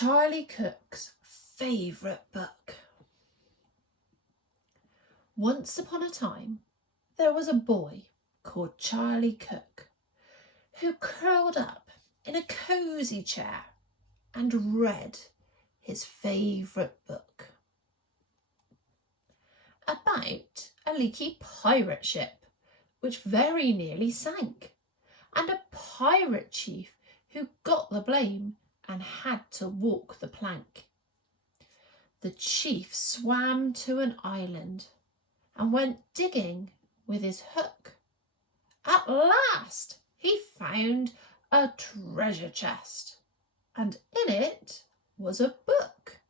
Charlie Cook's favourite book. Once upon a time, there was a boy called Charlie Cook who curled up in a cosy chair and read his favourite book about a leaky pirate ship which very nearly sank, and a pirate chief who got the blame and had to walk the plank. The chief swam to an island and went digging with his hook. At last he found a treasure chest, and in it was a book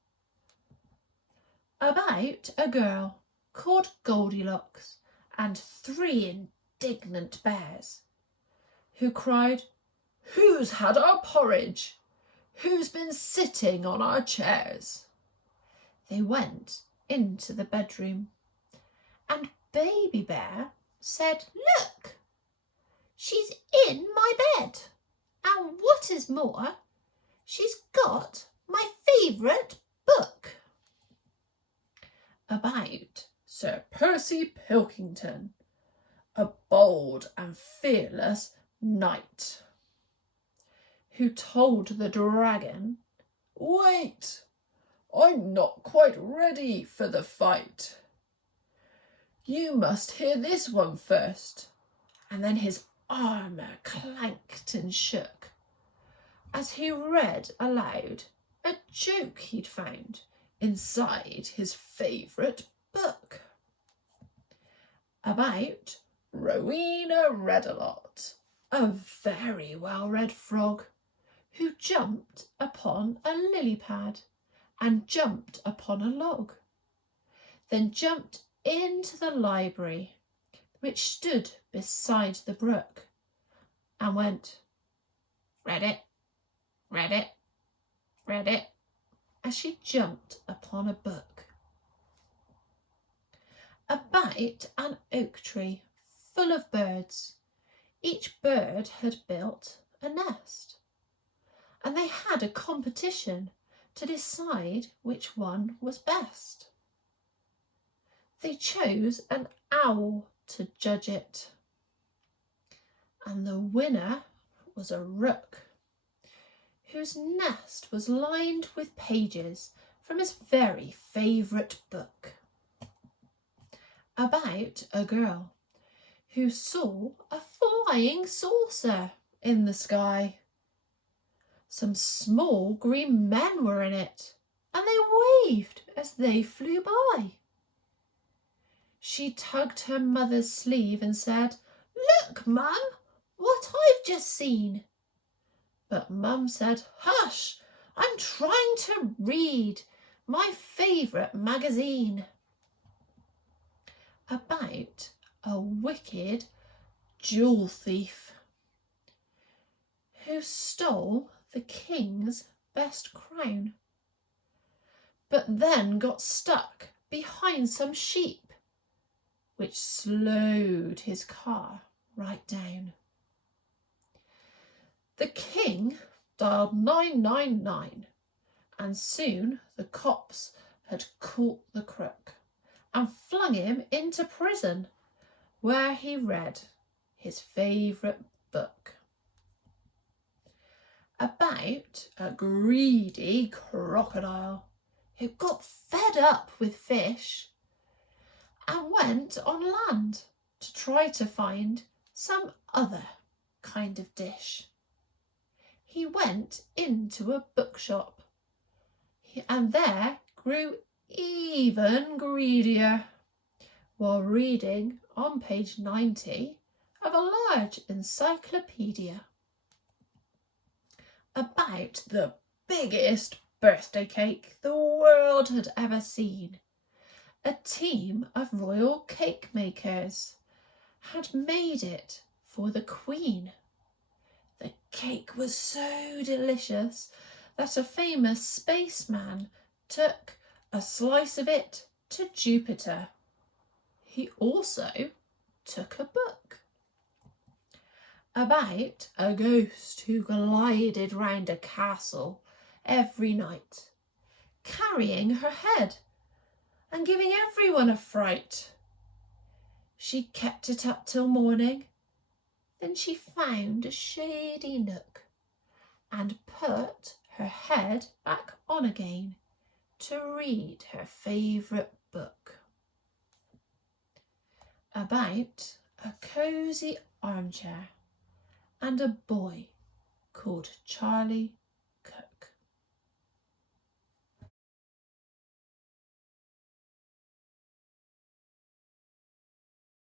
about a girl called Goldilocks and 3 indignant bears who cried, "Who's had our porridge? Who's been sitting on our chairs?" They went into the bedroom, and Baby Bear said, "Look, she's in my bed, and what is more, she's got my favourite book about Sir Percy Pilkington, a bold and fearless knight, who told the dragon, 'Wait, I'm not quite ready for the fight. You must hear this one first.' And then his armour clanked and shook as he read aloud a joke he'd found inside his favourite book about Rowena Redalot, a very well-read frog who jumped upon a lily pad and jumped upon a log, then jumped into the library which stood beside the brook and went, 'Read it, read it, read it,' as she jumped upon a book about an oak tree full of birds. Each bird had built a nest, and they had a competition to decide which one was best. They chose an owl to judge it, and the winner was a rook, whose nest was lined with pages from his very favourite book about a girl who saw a flying saucer in the sky. Some small green men were in it, and they waved as they flew by. She tugged her mother's sleeve and said, 'Look, Mum, what I've just seen.' But Mum said, 'Hush, I'm trying to read my favourite magazine about a wicked jewel thief who stole the king's best crown, but then got stuck behind some sheep, which slowed his car right down. The king dialed 999, and soon the cops had caught the crook and flung him into prison, where he read his favourite book about a greedy crocodile who got fed up with fish and went on land to try to find some other kind of dish. He went into a bookshop and there grew even greedier while reading on page 90 of a large encyclopedia about the biggest birthday cake the world had ever seen. A team of royal cake makers had made it for the Queen. The cake was so delicious that a famous spaceman took a slice of it to Jupiter. He also took a book about a ghost who glided round a castle every night, carrying her head and giving everyone a fright. She kept it up till morning. Then she found a shady nook and put her head back on again to read her favourite book about a cosy armchair and a boy called Charlie